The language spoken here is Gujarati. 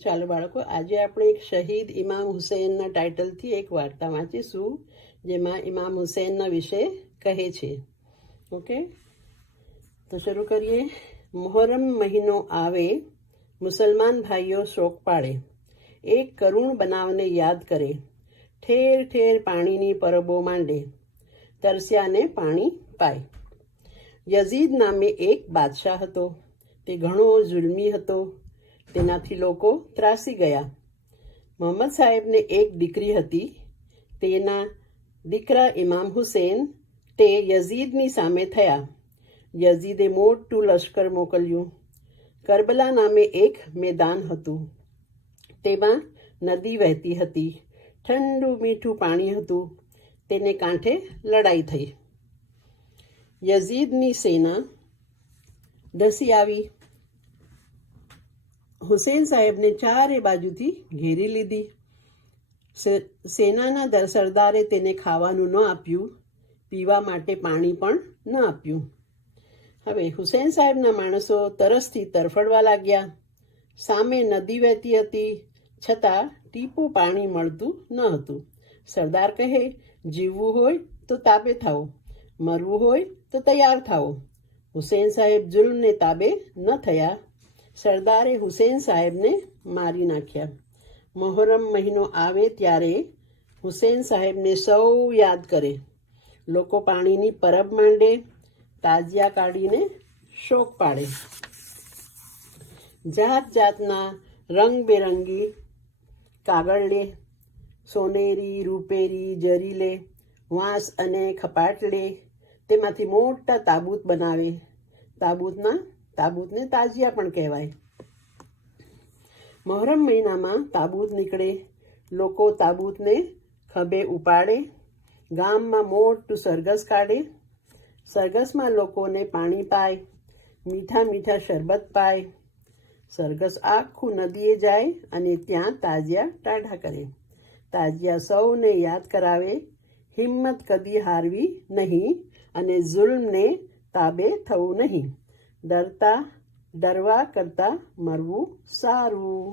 ચાલો બાળકો, આજે આપણે એક શહીદ ઇમામ હુસૈનના ટાઇટલથી એક વાર્તા વાંચીશું, જેમાં ઇમામ હુસૈનના વિશે કહે છે. ઓકે, તો શરૂ કરીએ. મોહરમ મહિનો આવે, મુસલમાન ભાઈઓ શોક પાડે, એક કરુણ બનાવને યાદ કરે, ઠેર ઠેર પાણીની પરબો માંડે, તરસ્યાને પાણી પાય. યઝીદ નામે એક બાદશાહ હતો. તે ઘણો જુલ્મી હતો. તેનાથી લોકો ત્રાસી ગયા. મોહમ્મદ સાહેબને એક દીકરી હતી. તેના દીકરા ઇમામ હુસૈન તે યઝીદની સામે થયા. યઝીદે મોટું લશ્કર મોકલ્યું. કરબલા નામે એક મેદાન હતું. તેમાં નદી વહેતી હતી. ઠંડુ મીઠું પાણી હતું. તેને કાંઠે લડાઈ થઈ. યઝીદની સેના ધસી આવી. હુસૈન સાહેબને ચારે બાજુથી ઘેરી લીધી. સેનાના સરદારે તેને ખાવાનું ન આપ્યું, પીવા માટે પાણી પણ ન આપ્યું. હવે હુસૈન સાહેબના માણસો તરસથી તરફડવા લાગ્યા. સામે નદી વહેતી હતી, છતાં ટીપું પાણી મળતું ન હતું. સરદાર કહે, જીવવું હોય તો તાબે થાઓ, મરવું હોય તો તૈયાર થાઓ. હુસૈન સાહેબ જુલ્મને તાબે ન થયા. સરદારે હુસૈન સાહેબને મારી નાખ્યા. મોહરમ મહિનો આવે ત્યારે હુસૈન સાહેબને સૌ યાદ કરે. લોકો પાણીની પરબ માંડે, તાજિયા કાઢીને શોક પાડે. જાત જાતના રંગબેરંગી કાગળ લે, સોનેરી, રૂપેરી, જરી લે, વાંસ અને ખપાટ લે. તેમાંથી મોટા તાબૂત બનાવે. તાબૂતને તાજિયા પણ કહેવાય. મોહરમ મહિનામાં તાબૂત નીકળે. લોકો તાબૂતને ખભે ઉપાડે. ગામમાં મોટું સરઘસ કાઢે. સરઘસમાં લોકોને પાણી પાય, મીઠા મીઠા શરબત પાય. સરઘસ આખું નદીએ જાય અને ત્યાં તાજિયા ટાઢા કરે. તાજિયા સૌને યાદ કરાવે, હિંમત કદી હારવી નહીં અને જુલ્મને તાબે થવું નહીં. ડરવા કરતાં મરવું સારું.